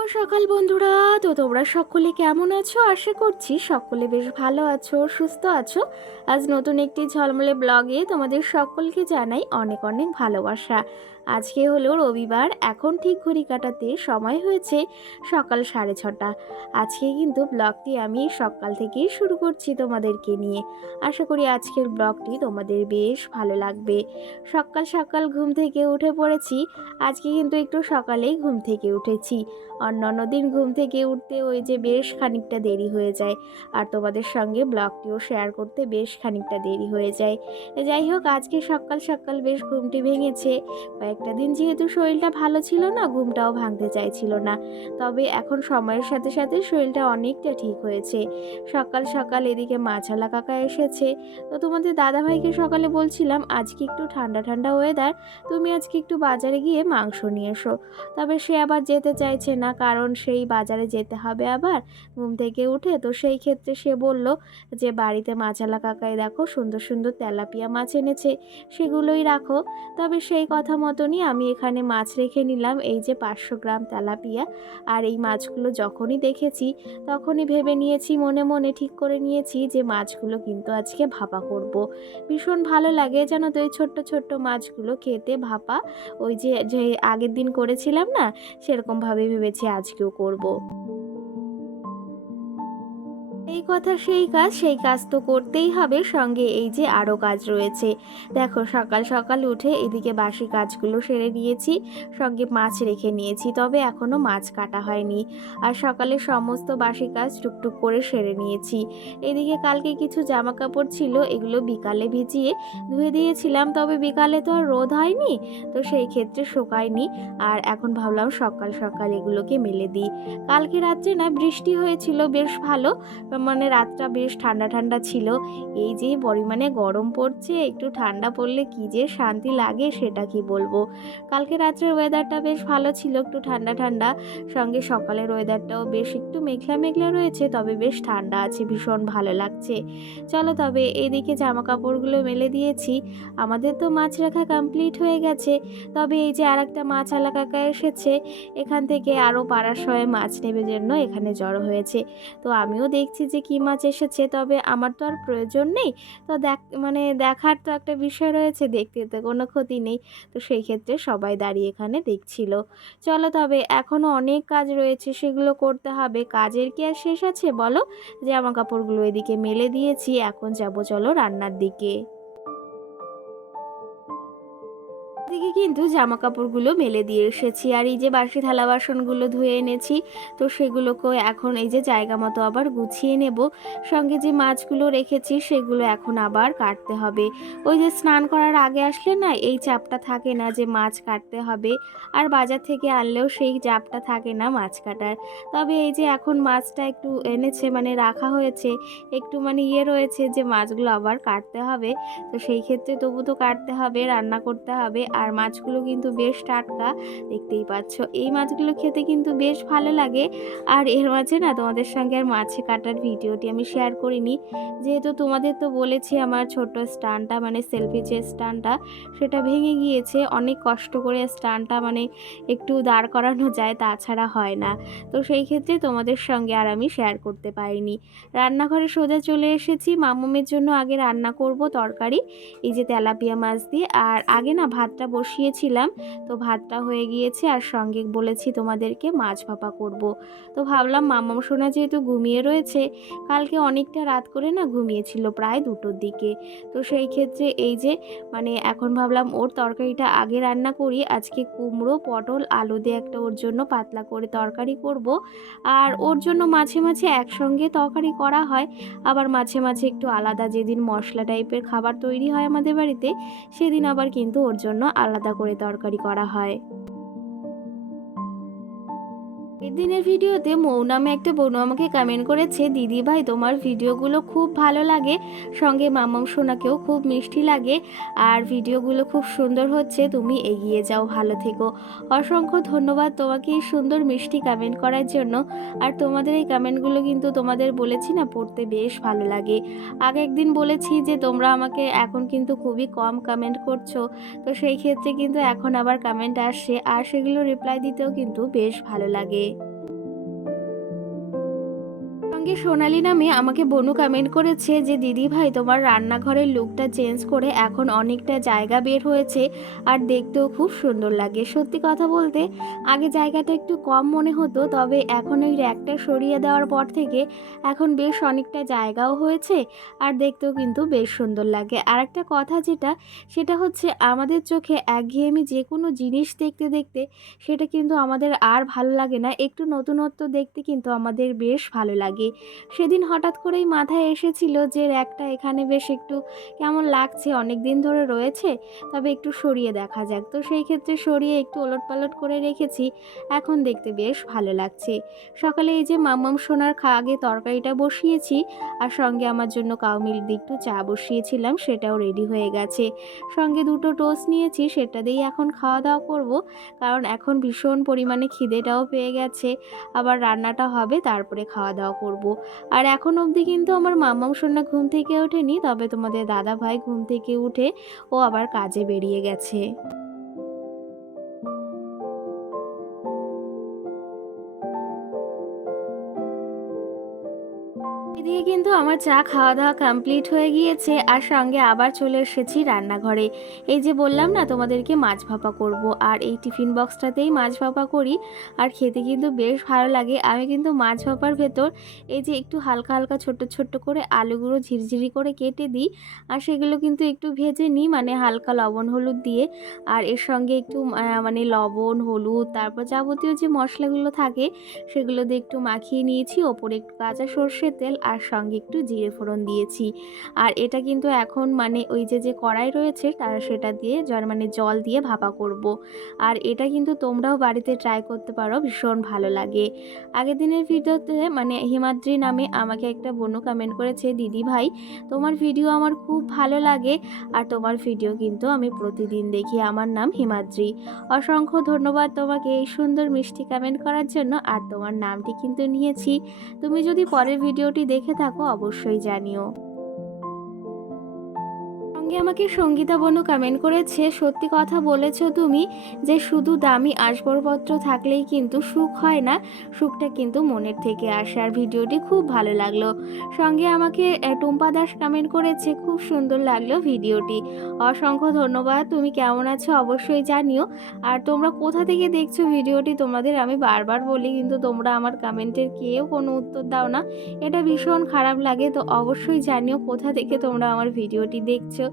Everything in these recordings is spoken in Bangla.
শুভ সকাল বন্ধুরা। তো তোমরা সকলে কেমন আছো? আশা করছি সকলে বেশ ভালো আছো, সুস্থ আছো। আজ নতুন একটি ঝলমলে ব্লগে তোমাদের সকলকে জানাই অনেক অনেক ভালোবাসা। আজকে হলো রবিবার, এখন ঠিক ঘড়ি কাটাতে সময় হয়েছে সকাল 6:30। আজকে কিন্তু ব্লগটি আমি সকাল থেকেই শুরু করছি তোমাদেরকে নিয়ে। আশা করি আজকের ব্লগটি তোমাদের বেশ ভালো লাগবে। সকাল সকাল ঘুম থেকে উঠে পড়েছি। আজকে কিন্তু একটু সকালেই ঘুম থেকে উঠেছি। অন্যান্য দিন ঘুম থেকে উঠতে ওই যে বেশ খানিকটা দেরি হয়ে যায়, আর তোমাদের সঙ্গে ব্লগটিও শেয়ার করতে বেশ খানিকটা দেরি হয়ে যায়। যাই হোক, আজকে সকাল সকাল বেশ ঘুমটি ভেঙেছে। কয়েকটা দিন যেহেতু শরীরটা ভালো ছিল না, ঘুমটাও ভাঙতে চাইছিল না। তবে এখন সময়ের সাথে সাথে শরীরটা অনেকটা ঠিক হয়েছে। সকাল সকাল এদিকে মাছালা কাকা এসেছে। তো তোমাদের দাদাভাইকে সকালে বলছিলাম আজকে একটু ঠান্ডা ঠান্ডা ওয়েদার, তুমি আজকে একটু বাজারে গিয়ে মাংস নিয়ে এসো। তবে সে আবার যেতে চাইছে না, কারণ সেই বাজারে যেতে হবে আবার ঘুম থেকে উঠে। তো সেই ক্ষেত্রে সে বলল যে বাড়িতে মাছালা কাকাই দেখো সুন্দর সুন্দর তেলাপিয়া মাছ এনেছে, সেগুলোই রাখো। তবে সেই কথা মতনই আমি এখানে মাছ রেখে নিলাম, এই যে 500 গ্রাম তেলাপিয়া। আর এই মাছগুলো যখনই দেখেছি তখনই ভেবে নিয়েছি, মনে মনে ঠিক করে নিয়েছি যে মাছগুলো কিন্তু আজকে ভাপা করব। ভীষণ ভালো লাগে জানো তো এই ছোট্ট ছোট্ট মাছগুলো খেতে ভাপা। ওই যে যে আগের দিন করেছিলাম না, সেরকমভাবে ভেবেছি আজকেও করব। এই কথা সেই কাজ, সেই কাজ তো করতেই হবে, সঙ্গে এই যে আরও কাজ রয়েছে। দেখো সকাল সকাল উঠে এদিকে বাসি কাজগুলো সেরে নিয়েছি, সঙ্গে মাছ রেখে নিয়েছি, তবে এখনও মাছ কাটা হয়নি। আর সকালে সমস্ত বাসি কাজ টুকটুক করে সেরে নিয়েছি। এদিকে কালকে কিছু জামা কাপড় ছিল, এগুলো বিকালে ভিজিয়ে ধুয়ে দিয়েছিলাম, তবে বিকালে তো আর রোদ হয়নি, তো সেই ক্ষেত্রে শুকায়নি। আর এখন ভাবলাম সকাল সকাল এগুলোকে মেলে দিই। কালকে রাত্রে না বৃষ্টি হয়েছিল বেশ ভালো, মানে রাতটা বেশ ঠান্ডা ঠান্ডা ছিল। এই যে পরিমাণে গরম পড়ছে, একটু ঠান্ডা পড়লে কি যে শান্তি লাগে সেটা কি বলবো। কালকে রাত্রের ওয়েদারটা বেশ ভালো ছিল, একটু ঠান্ডা ঠান্ডা, সঙ্গে সকালের ওয়েদারটাও বেশ একটু মেঘলা মেঘলা রয়েছে, তবে বেশ ঠান্ডা আছে, ভীষণ ভালো লাগছে। চলো তবে এদিকে জামা কাপড়গুলো মেলে দিয়েছি। আমাদের তো মাছ রাখা কমপ্লিট হয়ে গেছে। তবে এই যে আর একটা মাছ আলা কাকা এসেছে, এখান থেকে আরও পাড়ার সবাই মাছ নেবে জন্য এখানে জড়ো হয়েছে। তো আমিও দেখছি যে কী মাছ এসেছে, তবে আমার তো আর প্রয়োজন নেই। তো দেখার তো একটা বিষয় রয়েছে, দেখতে তো কোনো ক্ষতি নেই। তো সেই ক্ষেত্রে সবাই দাঁড়িয়ে এখানে দেখছিল। চলো তবে এখনও অনেক কাজ রয়েছে, সেগুলো করতে হবে। কাজের কি আর শেষ আছে বলো? জামা কাপড়গুলো এদিকে মেলে দিয়েছি, এখন যাবো চলো রান্নার দিকে। দিকে কিন্তু জামা কাপড়গুলো মেলে দিয়ে এসেছি, আর এই যে বাসি থালা বাসনগুলো ধুয়ে এনেছি, তো সেগুলোকেও এখন এই যে জায়গা মতো আবার গুছিয়ে নেব। সঙ্গে যে মাছগুলো রেখেছি সেগুলো এখন আবার কাটতে হবে। ওই যে স্নান করার আগে আসলে না এই চাপটা থাকে না যে মাছ কাটতে হবে, আর বাজার থেকে আনলেও সেই চাপটা থাকে না মাছ কাটার। তবে এই যে এখন মাছটা একটু এনেছে, মানে রাখা হয়েছে, একটু মানে রয়েছে যে মাছগুলো আবার কাটতে হবে। তো সেই ক্ষেত্রে তবু তো কাটতে হবে, রান্না করতে হবে। আর মাছগুলো কিন্তু বেশ টাটকা, দেখতেই পাচ্ছ। এই মাছগুলো খেতে কিন্তু বেশ ভালো লাগে। আর এর মাঝে না তোমাদের সঙ্গে আর মাছে কাটার ভিডিওটি আমি শেয়ার করিনি, যেহেতু তোমাদের তো বলেছি আমার ছোট স্ট্যান্ডটা, মানে সেলফি যে স্ট্যান্ডটা, সেটা ভেঙে গিয়েছে। অনেক কষ্ট করে স্ট্যান্ডটা মানে একটু দাঁড় করানো যায়, তাছাড়া হয় না। তো সেই ক্ষেত্রে তোমাদের সঙ্গে আর আমি শেয়ার করতে পারিনি। রান্নাঘরে সোজা চলে এসেছি, মামুমের জন্য আগে রান্না করব তরকারি, এই যে তেলাপিয়া মাছ দিয়ে। আর আগে না ভাতটা বসিয়েছিলাম, তো ভাতটা হয়ে গিয়েছে, আর সঙ্গে বলেছি তোমাদেরকে মাছ ভাপা করব। তো ভাবলাম মামাম সোনা যেহেতু ঘুমিয়ে রয়েছে, কালকে অনেকটা রাত করে না ঘুমিয়েছিল, প্রায় 2টোর দিকে। তো সেই ক্ষেত্রে এই যে মানে এখন ভাবলাম ওর তরকারিটা আগে রান্না করি। আজকে কুমড়ো পটল আলু দিয়ে একটা ওর জন্য পাতলা করে তরকারি করব। আর ওর জন্য মাঝে মাঝে একসঙ্গে তরকারি করা হয়, আবার মাঝে মাঝে একটু আলাদা, যেদিন মশলা টাইপের খাবার তৈরি হয় আমাদের বাড়িতে, সেদিন আবার কিন্তু ওর জন্য আলাদা করে তরকারি করা হয়। এদিনের ভিডিওতে মৌ নামে একটা বোন আমাকে কমেন্ট করেছে, দিদি ভাই তোমার ভিডিওগুলো খুব ভালো লাগে, সঙ্গে মামাম সোনাকেও খুব মিষ্টি লাগে, আর ভিডিওগুলো খুব সুন্দর হচ্ছে, তুমি এগিয়ে যাও, ভালো থেকো। অসংখ্য ধন্যবাদ তোমাকে এই সুন্দর মিষ্টি কমেন্ট করার জন্য। আর তোমাদের এই কমেন্টগুলো কিন্তু তোমাদের বলেছি না পড়তে বেশ ভালো লাগে। আগে একদিন বলেছি যে তোমরা আমাকে এখন কিন্তু খুবই কম কমেন্ট করছো, তো সেই ক্ষেত্রে কিন্তু এখন আবার কমেন্ট আসছে, আর সেগুলো রিপ্লাই দিতেও কিন্তু বেশ ভালো লাগে। সঙ্গে সোনালি নামে আমাকে বনু কমেন্ট করেছে যে দিদি ভাই তোমার রান্নাঘরের লুকটা চেঞ্জ করে এখন অনেকটা জায়গা বের হয়েছে আর দেখতেও খুব সুন্দর লাগে। সত্যি কথা বলতে আগে জায়গাটা একটু কম মনে হতো, তবে এখন ওই র্যাকটা সরিয়ে দেওয়ার পর থেকে এখন বেশ অনেকটা জায়গাও হয়েছে আর দেখতেও কিন্তু বেশ সুন্দর লাগে। আর একটা কথা সেটা হচ্ছে আমাদের চোখে একঘেয়েমি যে কোনো জিনিস দেখতে দেখতে সেটা কিন্তু আমাদের আর ভালো লাগে না, একটু নতুনত্ব দেখতে কিন্তু আমাদের বেশ ভালো লাগে। সেদিন হঠাৎ করেই মাথায় এসেছিল যে র্যাকটা এখানে বেশ একটু কেমন লাগছে, অনেক দিন ধরে রয়েছে, তবে একটু সরিয়ে দেখা যাক। তো সেই ক্ষেত্রে সরিয়ে একটু ওলটপালট করে রেখেছি, এখন দেখতে বেশ ভালো লাগছে। সকালে এই যে মাম্মাম সোনার আগে তরকারিটা বসিয়েছি আর সঙ্গে আমার জন্য কাউ মিল্ক দিয়ে একটু চা বসিয়েছিলাম, সেটাও রেডি হয়ে গেছে। সঙ্গে দুটো টোস্ট নিয়েছি, সেটা দিয়েই এখন খাওয়া দাওয়া করব, কারণ এখন ভীষণ পরিমাণে খিদেটাও পেয়ে গেছে। আবার রান্নাটা হবে তারপরে খাওয়া দাওয়া করব। আর এখন অবধি কিন্তু আমার মাম্মাম সোনা ঘুম থেকে ওঠেনি, তবে তোমাদের দাদা ভাই ঘুম থেকে উঠে ও আবার কাজে বেরিয়ে গেছে। এদিকে কিন্তু আমার চা খাওয়া দাওয়া কমপ্লিট হয়ে গিয়েছে আর সঙ্গে আবার চলে এসেছি রান্নাঘরে। এই যে বললাম না তোমাদেরকে মাছ ভাপা করব, আর এই টিফিন বক্সটাতেই মাছ ভাপা করি আর খেতে কিন্তু বেশ ভালো লাগে। আমি কিন্তু মাছ ভাপার ভেতর এই যে একটু হালকা হালকা ছোট্ট ছোট্ট করে আলুগুলো ঝিরঝিরি করে কেটে দিই আর সেগুলো কিন্তু একটু ভেজে নিই, মানে হালকা লবণ হলুদ দিয়ে। আর এর সঙ্গে একটু মানে লবণ হলুদ তারপর যাবতীয় যে মশলাগুলো থাকে সেগুলো দিয়ে একটু মাখিয়ে নিয়েছি, ওপরে একটু কাঁচা সর্ষের তেল আর সঙ্গে একটু জিরে ফোড়ন দিয়েছি। আর এটা কিন্তু এখন মানে ওই যে কড়াই রয়েছে তার সেটা দিয়ে মানে জল দিয়ে ভাপা করব। আর এটা কিন্তু তোমরাও বাড়িতে ট্রাই করতে পারো, ভীষণ ভালো লাগে। আগের দিনের ভিডিওতে মানে হিমাদ্রি নামে আমাকে একটা বোনু কমেন্ট করেছে, দিদি ভাই তোমার ভিডিও আমার খুব ভালো লাগে আর তোমার ভিডিও কিন্তু আমি প্রতিদিন দেখি, আমার নাম হিমাদ্রি। অসংখ্য ধন্যবাদ তোমাকে এই সুন্দর মিষ্টি কমেন্ট করার জন্য, আর তোমার নামটি কিন্তু নিয়েছি। তুমি যদি পরের ভিডিওটি দেখে থাকো অবশ্যই জানিও। সঙ্গে আমাকে সঙ্গীতা বনু কমেন্ট করেছে, সত্যি কথা বলেছো তুমি যে শুধু দামি আসবাবপত্র থাকলেই কিন্তু সুখ হয় না, সুখটা কিন্তু মনের থেকে আসে। আর ভিডিওটি খুব ভালো লাগলো। সঙ্গে আমাকে টুম্পা দাস কমেন্ট করেছে, খুব সুন্দর লাগলো ভিডিওটি। অসংখ্য ধন্যবাদ। তুমি কেমন আছো অবশ্যই জানিও। আর তোমরা কোথা থেকে দেখছো ভিডিওটি তোমাদের আমি বারবার বলি, কিন্তু তোমরা আমার কমেন্টের কেউ কোনো উত্তর দাও না, এটা ভীষণ খারাপ লাগে। তো অবশ্যই জানিও কোথা থেকে তোমরা আমার ভিডিওটি দেখছো।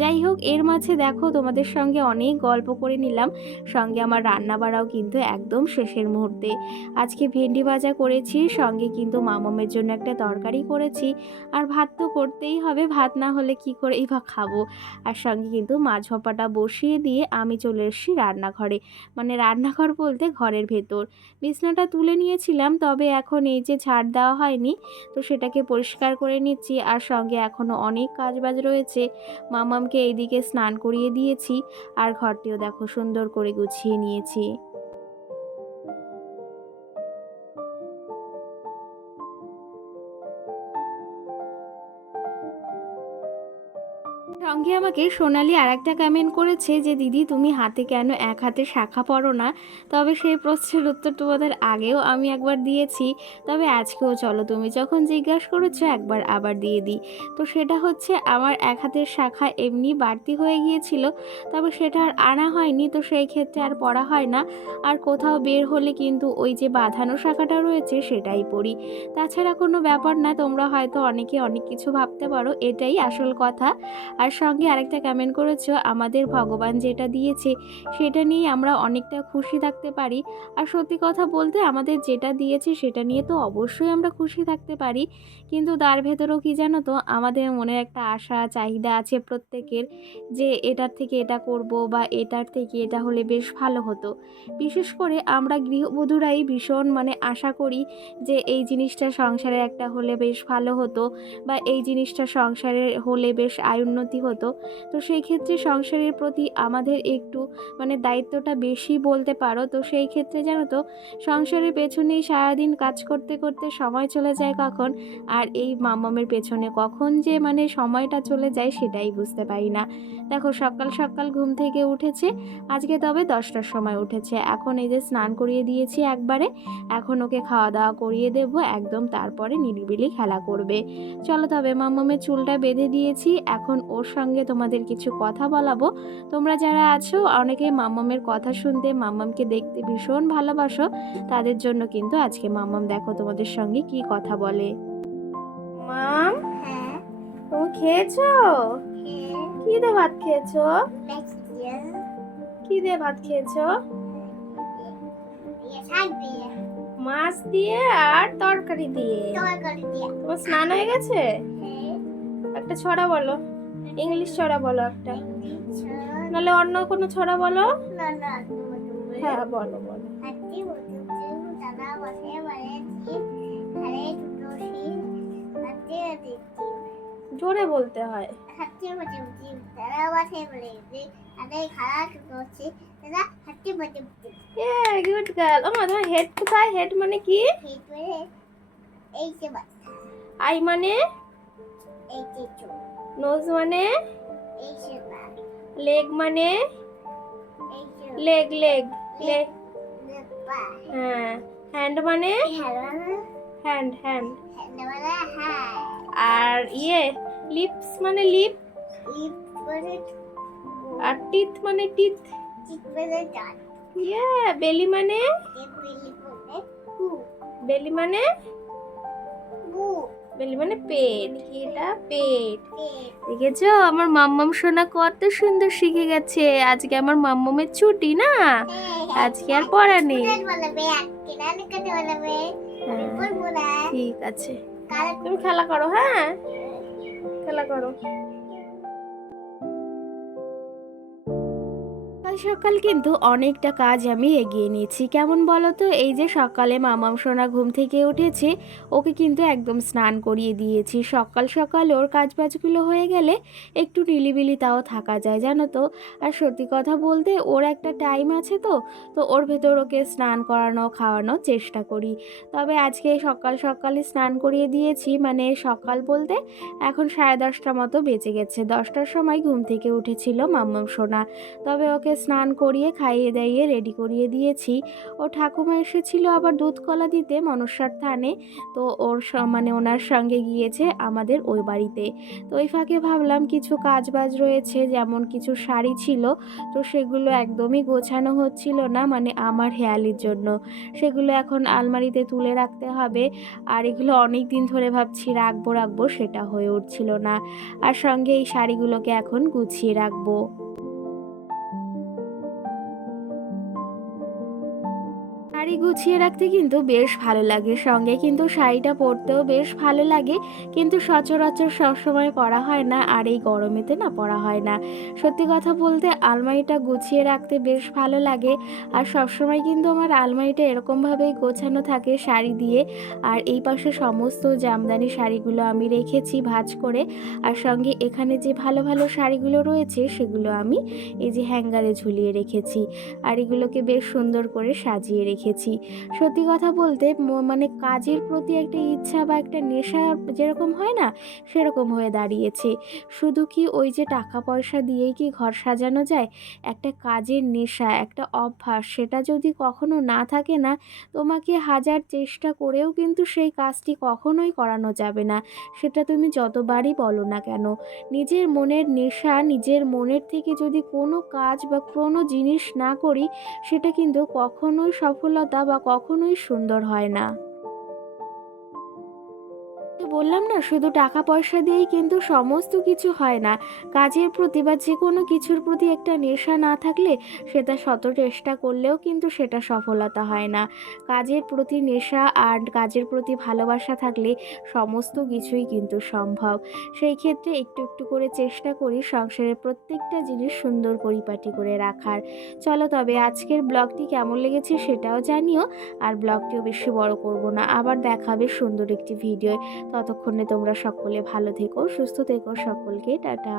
যাই হোক, এর মাঝে দেখো তোমাদের সঙ্গে অনেক গল্প করে নিলাম, সঙ্গে আমার রান্না বাড়াও কিন্তু একদম শেষের মুহূর্তে। আজকে ভেন্ডি ভাজা করেছি, সঙ্গে কিন্তু মামামের জন্য একটা তরকারি করেছি, আর ভাত তো করতেই হবে, ভাত না হলে কি করেই বা খাবো। আর সঙ্গে কিন্তু মাছ ভাপাটা বসিয়ে দিয়ে আমি চলে এসেছি রান্নাঘরে, মানে রান্নাঘর বলতে ঘরের ভেতর। বিছনাটা তুলে নিয়েছিলাম, তবে এখন এই যে ঝাড় দেওয়া হয়নি, তো সেটাকে পরিষ্কার করে নিচ্ছি। আর সঙ্গে এখনও অনেক কাজবাজ রয়েছে। মামামকে এইদিকে স্নান করিয়ে দিয়েছি আর ঘরটিও দেখো সুন্দর করে গুছিয়ে নিয়েছি। সঙ্গে আমাকে সোনালি আর একটা কমেন্ট করেছে যে দিদি তুমি হাতে কেন এক হাতে শাখা পরো না। তবে সেই প্রশ্নের উত্তর তোমাদের আগেও আমি একবার দিয়েছি, তবে আজকেও চলো তুমি যখন জিজ্ঞাসা করেছো একবার আবার দিয়ে দিই। তো সেটা হচ্ছে আমার এক হাতের শাখা এমনি বাড়তি হয়ে গিয়েছিল, তবে সেটা আর আনা হয়নি, তো সেই ক্ষেত্রে আর পরা হয় না। আর কোথাও বের হলে কিন্তু ওই যে বাঁধানো শাখাটা রয়েছে সেটাই পরি। তাছাড়া কোনো ব্যাপার না, তোমরা হয়তো অনেকে অনেক কিছু ভাবতে পারো, এটাই আসল কথা। আর সঙ্গে আরেকটা কমেন্ট করেছো, আমাদের ভগবান যেটা দিয়েছে সেটা নিয়ে আমরা অনেকটা খুশি থাকতে পারি। আর সত্যি কথা বলতে আমাদের যেটা দিয়েছে সেটা নিয়ে তো অবশ্যই আমরা খুশি থাকতে পারি, কিন্তু তার ভেতরেও কি জানো তো, আমাদের মনে একটা আশা চাহিদা আছে প্রত্যেকের, যে এটার থেকে এটা করব বা এটার থেকে এটা হলে বেশ ভালো হতো। বিশেষ করে আমরা গৃহবধূরাই ভীষণ মানে আশা করি যে এই জিনিসটা সংসারে একটা হলে বেশ ভালো হতো, বা এই জিনিসটা সংসারে হলে বেশ আয় উন্নতি হতো। তো সেই ক্ষেত্রে সংসারের প্রতি আমাদের একটু মানে দায়িত্বটা বেশি বলতে পারো। তো সেই ক্ষেত্রে জানো তো সংসারের পেছনেই সারাদিন কাজ করতে করতে সময় চলে যায় কখন, আর এই মাম্মামের পেছনে কখন যে মানে সময়টা চলে যায় সেটাই বুঝতে পারি না। দেখো সকাল সকাল ঘুম থেকে উঠেছে, আজকে তবে 10টার সময় উঠেছে। এখন এই যে স্নান করিয়ে দিয়েছি একবারে, এখন ওকে খাওয়া দাওয়া করিয়ে দেবো একদম, তারপরে নিরিবিলি খেলা করবে। চলো তবে মাম্মামের চুলটা বেঁধে দিয়েছি, এখন ওর সঙ্গে তোমাদের কিছু কথা বলাবো। তোমরা যারা আছো অনেকেই মাম্মামের কথা শুনতে, মাম্মামকে দেখতে ভীষণ ভালোবাসো, তাদের জন্য কিন্তু আজকে মাম্মাম দেখো তোমাদের সঙ্গে কি কথা বলে। মাম, হ্যাঁ, তুমি খেয়েছো? হ্যাঁ, কি দিয়ে ভাত খেয়েছো? বেশিয়া, কি দিয়ে ভাত খেয়েছো? শাক দিয়ে, মাছ দিয়ে আর তরকারি দিয়ে। তরকারি দিয়ে। তোমার স্নান হয়ে গেছে? হ্যাঁ, একটা ছড়া বলো, ইংলিশ ছড়া বলো একটা, না নাহলে অন্য কোনো ছড়া বলো। না তুমি হ্যাঁ বলো বলো। হাতি বলতে দাদা বসে বলে দিয়ে আরে দুটো শিল হাতি দিচ্ছি জোরে বলতে হয়। হাতি বলতে দাদা বসে বলে যে আরে খালা দুটো শিল দাদা হাতি বলতে গুড গার্ল। ও মা, তোমার হেড কোথায়? হেড মানে কি? এই করে এই যে বাচ্চা আই মানে? এই যে চোখ নোজ মানে? এই যে নাক লেগ মানে? এই যে লেগ লেগ লেগ। পা হ্যাঁ। হ্যান্ড মানে? Hello hand hand. হ্যালো হ্যাঁ আর লিপস মানে লিপ। লিপ করে আর টিথ মানে টিথ। চিক করে দাঁত বেলি মানে? বেলি করে বু বেলি মানে? বু বেলি মানে পেট। কি এটা? পেট। পেট দেখেছো আমার মাম্মাম সোনা কত সুন্দর শিখে গেছে। আজকে আমার মাম্মামের ছুটি না, আজকে আর পড়া নেই। বলবে আজকে নানি কাছে বলবে হ্যাঁ, বলবো না ঠিক আছে, কাল তুমি খেলা করো। হ্যাঁ, খেলা করো। সকাল সকাল কিন্তু অনেকটা কাজ আমি এগিয়ে নিয়েছি। কেমন বলো তো, এই যে সকালে মামাম সোনা ঘুম থেকে উঠেছে, ওকে কিন্তু একদম স্নান করিয়ে দিয়েছি। সকাল সকাল ওর কাজবাজগুলো হয়ে গেলে একটু নিলিবিলি তাও থাকা যায় জানো তো। আর সত্যি কথা বলতে ওর একটা টাইম আছে, তো তো ওর ভেতর ওকে স্নান করানো খাওয়ানোর চেষ্টা করি। তবে আজকে সকাল সকালে স্নান করিয়ে দিয়েছি, মানে সকাল বলতে এখন 10:30 মতো বেজে গেছে। 10টার সময় ঘুম থেকে উঠেছিল মাম্মাম সোনা। তবে ওকে স্নান করিয়ে খাইয়ে দাইয়ে রেডি করিয়ে দিয়েছি। ও ঠাকুমা এসেছিল আবার দুধ কলা দিতে মনসার থানে, তো মানে ওনার সঙ্গে গিয়েছে আমাদের ওই বাড়িতে। তো ওই ফাঁকে ভাবলাম কিছু কাজ বাজ রয়েছে, যেমন কিছু শাড়ি ছিল, তো সেগুলো একদমই গোছানো হচ্ছিল না, মানে আমার হেয়ালির জন্য। সেগুলো এখন আলমারিতে তুলে রাখতে হবে, আর এগুলো অনেক দিন ধরে ভাবছি রাখবো রাখবো, সেটা হয়ে উঠছিল না। আর সঙ্গে এই শাড়িগুলোকে এখন গুছিয়ে রাখবো। শাড়ি গুছিয়ে রাখতে কিন্তু বেশ ভালো লাগে, সঙ্গে কিন্তু শাড়িটা পরতেও বেশ ভালো লাগে, কিন্তু সচরাচর সবসময় পরা হয় না, আর এই গরমেতে না পরা হয় না। সত্যি কথা বলতে আলমারিটা গুছিয়ে রাখতে বেশ ভালো লাগে, আর সবসময় কিন্তু আমার আলমারিটা এরকমভাবেই গোছানো থাকে শাড়ি দিয়ে। আর এই পাশে সমস্ত জামদানি শাড়িগুলো আমি রেখেছি ভাঁজ করে, আর সঙ্গে এখানে যে ভালো ভালো শাড়িগুলো রয়েছে সেগুলো আমি এই যে হ্যাঙ্গারে ঝুলিয়ে রেখেছি, আর এগুলোকে বেশ সুন্দর করে সাজিয়ে রেখেছি। সত্যি কথা বলতে মানে কাজের প্রতি একটা ইচ্ছা বা একটা নেশা যেরকম হয় না, সেরকম হয়ে দাঁড়িয়েছে। শুধু কি ওই যে টাকা পয়সা দিয়েই কি ঘর সাজানো যায়? একটা কাজের নেশা, একটা অভ্যাস, সেটা যদি কখনো না থাকে না, তোমাকে হাজার চেষ্টা করেও কিন্তু সেই কাজটি কখনোই করানো যাবে না, সেটা তুমি যতবারই বলো না কেন। নিজের মনের নেশা, নিজের মনের থেকে যদি কোনো কাজ বা কোনো জিনিস না করি, সেটা কিন্তু কখনোই সফলতা বা কখনোই সুন্দর হয় না। বললাম না, শুধু টাকা পয়সা দিয়েই কিন্তু সমস্ত কিছু হয় না। কাজের প্রতি বা যে কোনো কিছুর প্রতি একটা নেশা না থাকলে সেটা শত চেষ্টা করলেও কিন্তু সেটা সফলতা হয় না। কাজের প্রতি নেশা আর কাজের প্রতি ভালোবাসা থাকলে সমস্ত কিছুই কিন্তু সম্ভব। সেই ক্ষেত্রে একটু একটু করে চেষ্টা করি সংসারের প্রত্যেকটা জিনিস সুন্দর পরিপাটি করে রাখার। চলো তবে আজকের ব্লগটি কেমন লেগেছে সেটাও জানিও, আর ব্লগটিও বেশি বড় করব না, আবার দেখাবে সুন্দর একটি ভিডিও। ততক্ষণে তোমরা সকলে ভালো থেকো, সুস্থ থেকো, সকলকে টাটা।